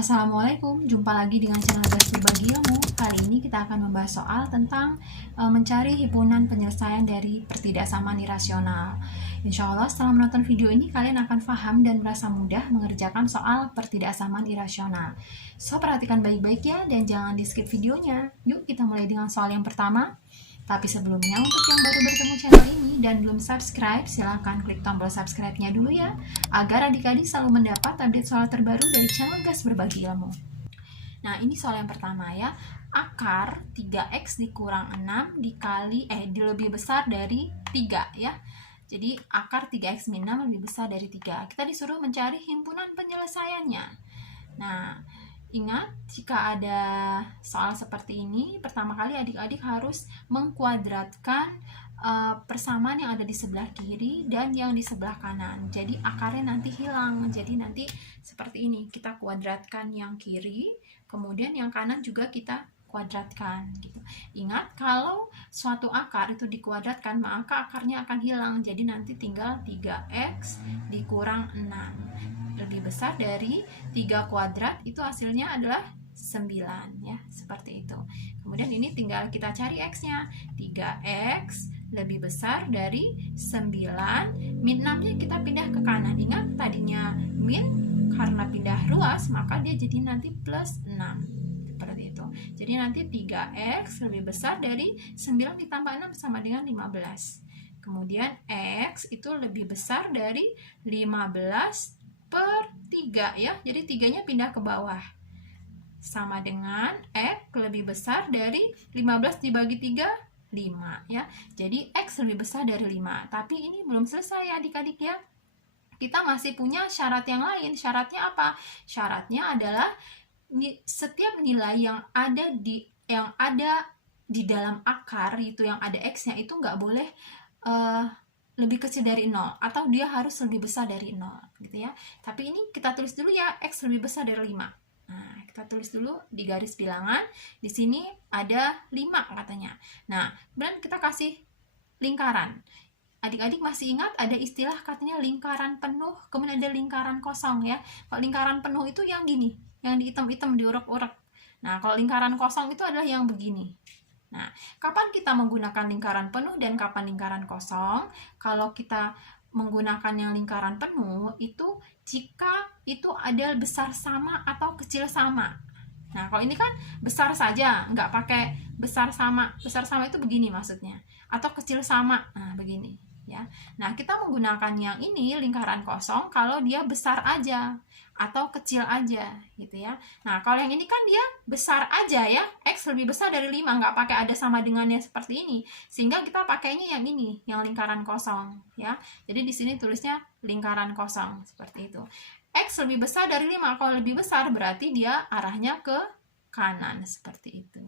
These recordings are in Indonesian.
Assalamualaikum, jumpa lagi dengan channel Gas Berbagi Ilmu. Kali ini kita akan membahas soal tentang mencari himpunan penyelesaian dari pertidaksamaan irasional. Insya Allah setelah menonton video ini kalian akan paham dan merasa mudah mengerjakan soal pertidaksamaan irasional. So, perhatikan baik-baik ya dan jangan di skip videonya. Yuk kita mulai dengan soal yang pertama. Tapi sebelumnya, untuk yang baru bertemu channel ini dan belum subscribe, silahkan klik tombol subscribe-nya dulu ya, agar adik-adik selalu mendapat update soal terbaru dari channel Gas Berbagi Ilmu. Nah, ini soal yang pertama ya. Akar 3x dikurang 6 dikali, lebih besar dari 3 ya. Jadi, akar 3x min 6 lebih besar dari 3. Kita disuruh mencari himpunan penyelesaiannya. Nah, ingat, jika ada soal seperti ini, pertama kali adik-adik harus mengkuadratkan persamaan yang ada di sebelah kiri dan yang di sebelah kanan. Jadi akarnya nanti hilang. Jadi nanti seperti ini, kita kuadratkan yang kiri, kemudian yang kanan juga kita kuadratkan gitu. Ingat, kalau suatu akar itu dikuadratkan, maka akarnya akan hilang. Jadi nanti tinggal 3x dikurang 6. Lebih besar dari 3 kuadrat, itu hasilnya adalah 9 ya, seperti itu. Kemudian ini tinggal kita cari x-nya. 3x lebih besar dari 9, min 6-nya kita pindah ke kanan. Ingat, tadinya min, karena pindah ruas maka dia jadi nanti plus 6. Seperti itu. Jadi nanti 3x lebih besar dari 9 ditambah 6 sama dengan 15. Kemudian x itu lebih besar dari 15 per 3 ya. Jadi 3-nya pindah ke bawah. Sama dengan x lebih besar dari 15 dibagi 3, 5 ya. Jadi x lebih besar dari 5. Tapi ini belum selesai adik-adik ya. Kita masih punya syarat yang lain. Syaratnya apa? Syaratnya adalah setiap nilai yang ada di dalam akar, itu yang ada x-nya, itu nggak boleh lebih kecil dari 0, atau dia harus lebih besar dari 0 gitu ya. Tapi ini kita tulis dulu ya, x lebih besar dari 5. Nah, kita tulis dulu di garis bilangan. Di sini ada 5 katanya. Nah, kemudian kita kasih lingkaran. Adik-adik masih ingat ada istilah katanya lingkaran penuh, kemudian ada lingkaran kosong ya. Kalau lingkaran penuh itu yang gini, yang dihitam-hitam, diurek-urek. Nah, kalau lingkaran kosong itu adalah yang begini. Nah, kapan kita menggunakan lingkaran penuh dan kapan lingkaran kosong? Kalau kita menggunakan yang lingkaran penuh itu jika itu ada besar sama atau kecil sama. Nah, kalau ini kan besar saja, nggak pakai besar sama. Besar sama itu begini maksudnya. Atau kecil sama, nah begini ya. Nah, kita menggunakan yang ini lingkaran kosong kalau dia besar aja atau kecil aja gitu ya. Nah, kalau yang ini kan dia besar aja ya, x lebih besar dari 5, nggak pakai ada sama dengannya seperti ini, sehingga kita pakainya yang ini, yang lingkaran kosong ya. Jadi di sini tulisnya lingkaran kosong seperti itu. X lebih besar dari 5, kalau lebih besar berarti dia arahnya ke kanan seperti itu.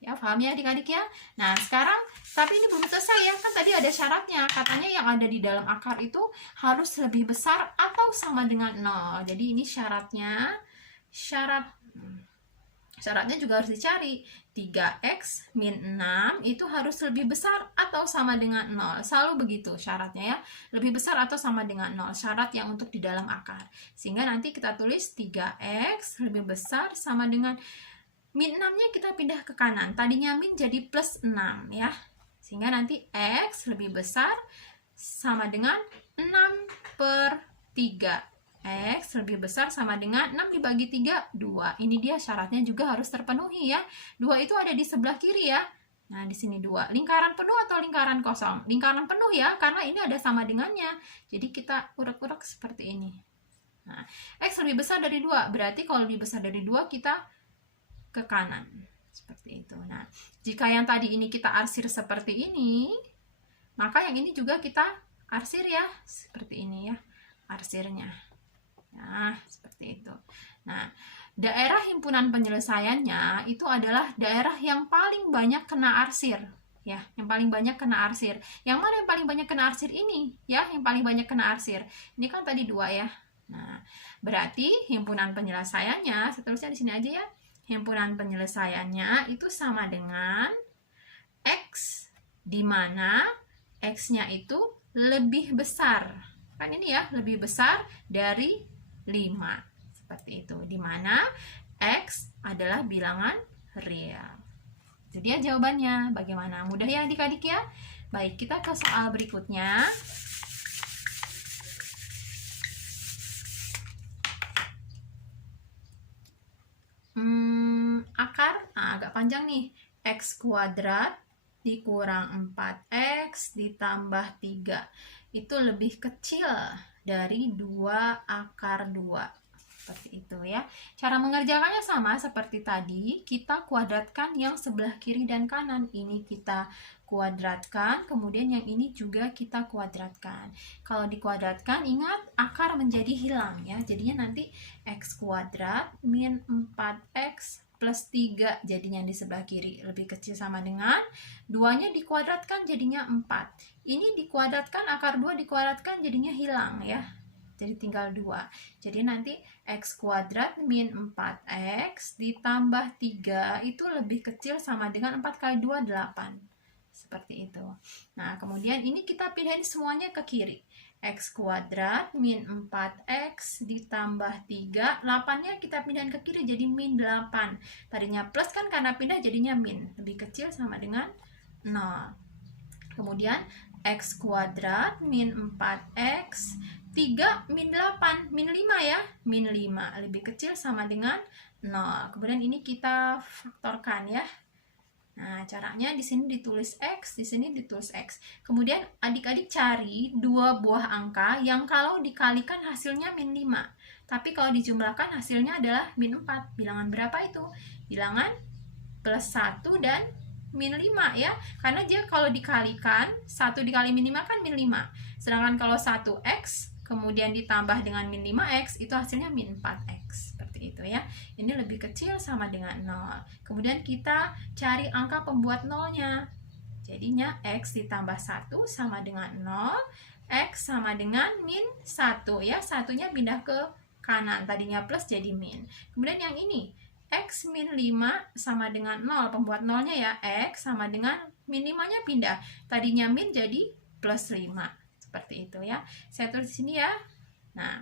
Ya, paham ya adik-adik ya? Nah, sekarang, tapi ini belum selesai ya, kan tadi ada syaratnya. Katanya yang ada di dalam akar itu harus lebih besar atau sama dengan 0. Jadi ini syaratnya. Syaratnya juga harus dicari. 3x min 6 itu harus lebih besar atau sama dengan 0. Selalu begitu syaratnya ya. Lebih besar atau sama dengan 0. Syarat yang untuk di dalam akar. Sehingga nanti kita tulis 3x lebih besar sama dengan min 6-nya kita pindah ke kanan. Tadinya min jadi plus 6 ya. Sehingga nanti x lebih besar sama dengan 6 per 3. X lebih besar sama dengan 6 dibagi 3, 2. Ini dia syaratnya juga harus terpenuhi ya. 2 itu ada di sebelah kiri ya. Nah, di sini 2. Lingkaran penuh atau lingkaran kosong? Lingkaran penuh ya, karena ini ada sama dengannya. Jadi kita urek-urek seperti ini. Nah, x lebih besar dari 2. Berarti kalau lebih besar dari 2 kita ke kanan seperti itu. Nah, jika yang tadi ini kita arsir seperti ini, maka yang ini juga kita arsir ya, seperti ini ya, arsirnya. Nah, seperti itu. Nah, daerah himpunan penyelesaiannya itu adalah daerah yang paling banyak kena arsir ya, yang paling banyak kena arsir. Yang mana yang paling banyak kena arsir ini ya, yang paling banyak kena arsir. Ini kan tadi 2 ya. Nah, berarti himpunan penyelesaiannya, seterusnya di sini aja ya. Himpunan penyelesaiannya itu sama dengan x, di mana x-nya itu lebih besar. Kan ini ya, lebih besar dari 5. Seperti itu, dimana X adalah bilangan real. Itu dia jawabannya. Bagaimana? Mudah ya adik-adik ya? Baik, kita ke soal berikutnya. Agak panjang nih. X kuadrat dikurang 4X ditambah 3 itu lebih kecil dari 2 akar 2. Seperti itu ya. Cara mengerjakannya sama seperti tadi. Kita kuadratkan yang sebelah kiri dan kanan. Ini kita kuadratkan, kemudian yang ini juga kita kuadratkan. Kalau dikuadratkan, ingat akar menjadi hilang ya. Jadinya nanti X kuadrat min 4X plus 3 jadinya di sebelah kiri lebih kecil sama dengan 2-nya dikuadratkan jadinya 4. Ini dikuadratkan, akar 2 dikuadratkan jadinya hilang ya. Jadi tinggal 2. Jadi nanti X kuadrat min 4X ditambah 3 itu lebih kecil sama dengan 4 kali 2, 8. Seperti itu. Nah, kemudian ini kita pindahin semuanya ke kiri. X kuadrat min 4X ditambah 3. 8-nya kita pindahin ke kiri jadi min 8. Tadinya plus kan karena pindah jadinya min. Lebih kecil sama dengan 0. Kemudian X kuadrat min 4X 3 min 8. Min 5 ya. Min 5. Lebih kecil sama dengan 0. Kemudian ini kita faktorkan ya. Nah, caranya di sini ditulis X, di sini ditulis X. Kemudian adik-adik cari dua buah angka yang kalau dikalikan hasilnya min 5. Tapi kalau dijumlahkan hasilnya adalah min 4. Bilangan berapa itu? Bilangan plus 1 dan min 5 ya. Karena dia kalau dikalikan, 1 dikali min 5 kan min 5. Sedangkan kalau 1X, kemudian ditambah dengan min 5X, itu hasilnya min 4X. Itu ya. Ini lebih kecil sama dengan 0. Kemudian kita cari angka pembuat nolnya. Jadinya X ditambah 1 sama dengan 0. X sama dengan min 1 ya. Satunya pindah ke kanan. Tadinya plus jadi min. Kemudian yang ini X min 5 sama dengan 0. Pembuat nolnya ya. X sama dengan min 5-nya pindah. Tadinya min jadi plus 5. Seperti itu ya. Saya tulis di sini ya. Nah,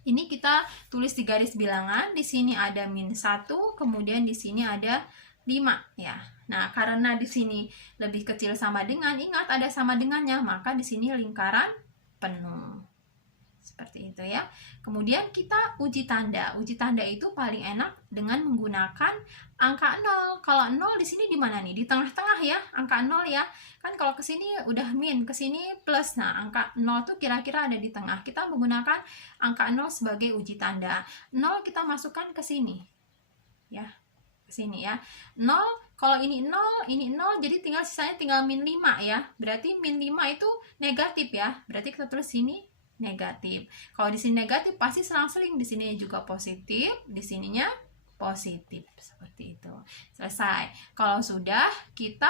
ini kita tulis di garis bilangan. Di sini ada min 1, kemudian di sini ada 5 ya. Nah, karena di sini lebih kecil sama dengan, ingat ada sama dengannya, maka di sini lingkaran penuh. Seperti itu ya. Kemudian kita uji tanda. Uji tanda itu paling enak dengan menggunakan angka 0. Kalau 0 di sini di mana nih? Di tengah-tengah ya, angka 0 ya. Kan kalau ke sini udah min, ke sini plus. Nah, angka 0 tuh kira-kira ada di tengah. Kita menggunakan angka 0 sebagai uji tanda. 0 kita masukkan ke sini. Ya. Ke sini ya. 0, kalau ini 0, jadi sisanya tinggal min 5 ya. Berarti min 5 itu negatif ya. Berarti kita tulis sini negatif. Kalau di sini negatif pasti selang-seling, di sini juga positif, di sininya positif. Seperti itu. Selesai. Kalau sudah, kita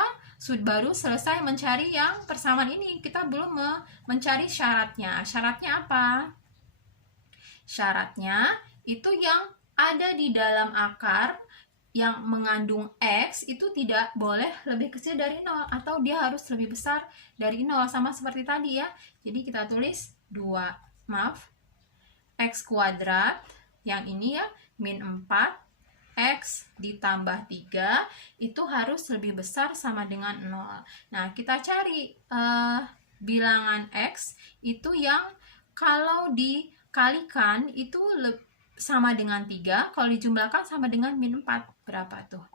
baru selesai mencari yang persamaan ini. Kita belum mencari syaratnya. Syaratnya apa? Syaratnya itu yang ada di dalam akar yang mengandung X itu tidak boleh lebih kecil dari 0 atau dia harus lebih besar dari 0, sama seperti tadi ya. Jadi kita tulis X kuadrat yang ini ya, min 4 X ditambah 3 itu harus lebih besar sama dengan 0. Nah, kita cari bilangan X itu yang kalau dikalikan itu sama dengan 3, kalau dijumlahkan sama dengan min 4. Berapa tuh?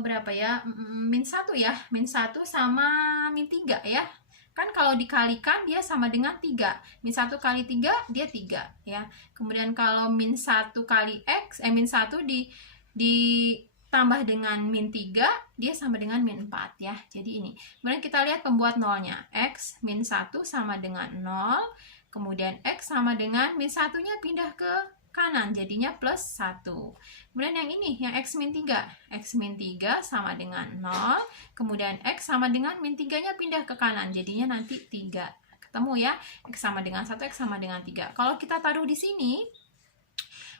Berapa ya? Min 1 ya. Min 1 sama min 3 ya. Kan kalau dikalikan dia sama dengan 3. Min 1 kali 3 dia 3 ya. Kemudian kalau min 1 kali X, min 1 ditambah dengan min 3 dia sama dengan min 4 ya. Jadi ini. Kemudian kita lihat pembuat nolnya. X min 1 sama dengan 0. Kemudian X sama dengan min 1-nya pindah ke kanan, jadinya plus 1. Kemudian yang ini, yang X min 3. X min 3 sama dengan 0. Kemudian X sama dengan min 3-nya pindah ke kanan, jadinya nanti 3. Ketemu ya, X sama dengan 1, X sama dengan 3. Kalau kita taruh di sini,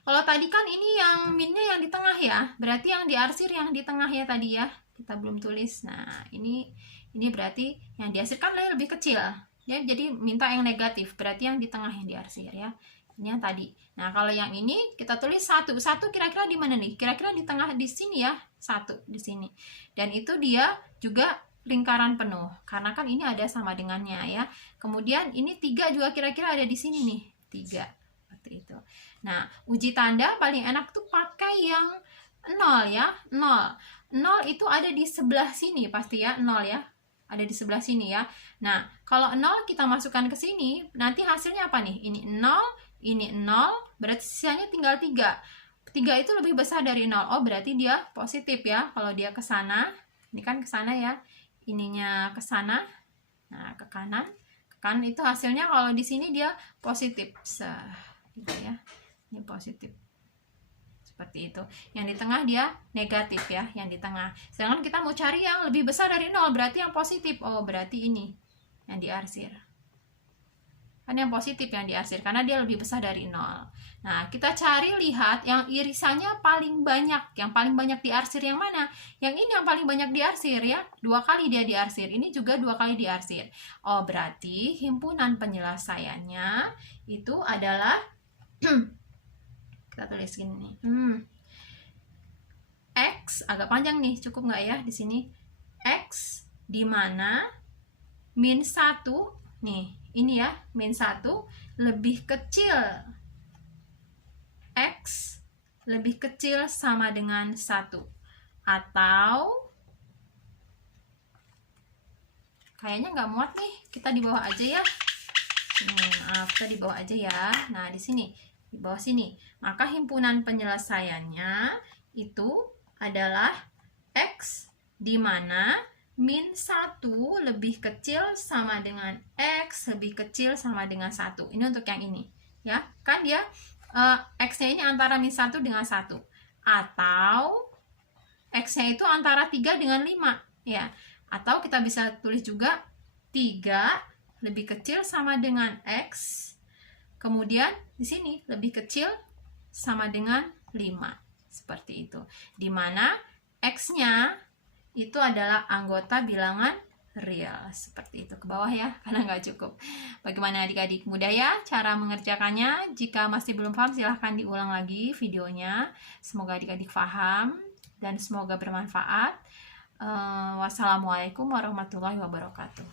kalau tadi kan ini yang minnya yang di tengah ya, berarti yang diarsir yang di tengah ya tadi ya. Kita belum tulis. Nah, ini berarti yang diarsir kan lebih kecil. Ya, jadi minta yang negatif, berarti yang di tengah yang diarsir ya. Ini yang tadi. Nah, kalau yang ini kita tulis 1. 1 kira-kira di mana nih? Kira-kira di tengah di sini ya. 1 di sini. Dan itu dia juga lingkaran penuh. Karena kan ini ada sama dengannya ya. Kemudian ini 3 juga kira-kira ada di sini nih. 3. Seperti itu. Nah, uji tanda paling enak tuh pakai yang 0 ya. 0. 0 itu ada di sebelah sini pasti ya. 0 ya. Ada di sebelah sini ya. Nah, kalau 0 kita masukkan ke sini, nanti hasilnya apa nih? Ini 0, ini 0, berarti sisanya tinggal 3. 3 itu lebih besar dari 0. Oh, berarti dia positif ya. Kalau dia ke sana, ini kan ke sana ya. Ininya ke sana. Nah, ke kanan. Ke kanan itu hasilnya kalau di sini dia positif. Gitu ya. Ini positif. Seperti itu. Yang di tengah dia negatif ya, yang di tengah. Sedangkan kita mau cari yang lebih besar dari 0, berarti yang positif. Oh, berarti ini yang diarsir. Kan yang positif yang diarsir, karena dia lebih besar dari 0. Nah, kita cari lihat yang irisannya paling banyak. Yang paling banyak diarsir yang mana? Yang ini yang paling banyak diarsir ya. 2 kali dia diarsir. Ini juga 2 kali diarsir. Oh, berarti himpunan penyelesaiannya itu adalah kita tulis gini nih. X agak panjang nih, cukup nggak ya di sini? X di mana min 1 nih, ini ya, min 1 lebih kecil. X lebih kecil sama dengan 1. Atau kayaknya nggak muat nih, kita di bawah aja ya. Kita di bawah aja ya. Nah, di sini di bawah sini. Maka himpunan penyelesaiannya itu adalah X di mana min 1 lebih kecil sama dengan X lebih kecil sama dengan 1. Ini untuk yang ini ya. Kan dia X-nya ini antara min 1 dengan 1. Atau X-nya itu antara 3 dengan 5 ya. Atau kita bisa tulis juga 3 lebih kecil sama dengan X. Kemudian di sini lebih kecil sama dengan 5. Seperti itu. Di mana X-nya itu adalah anggota bilangan real. Seperti itu. Ke bawah ya, karena nggak cukup. Bagaimana adik-adik, mudah ya cara mengerjakannya? Jika masih belum paham, silahkan diulang lagi videonya. Semoga adik-adik paham dan semoga bermanfaat. Wassalamualaikum warahmatullahi wabarakatuh.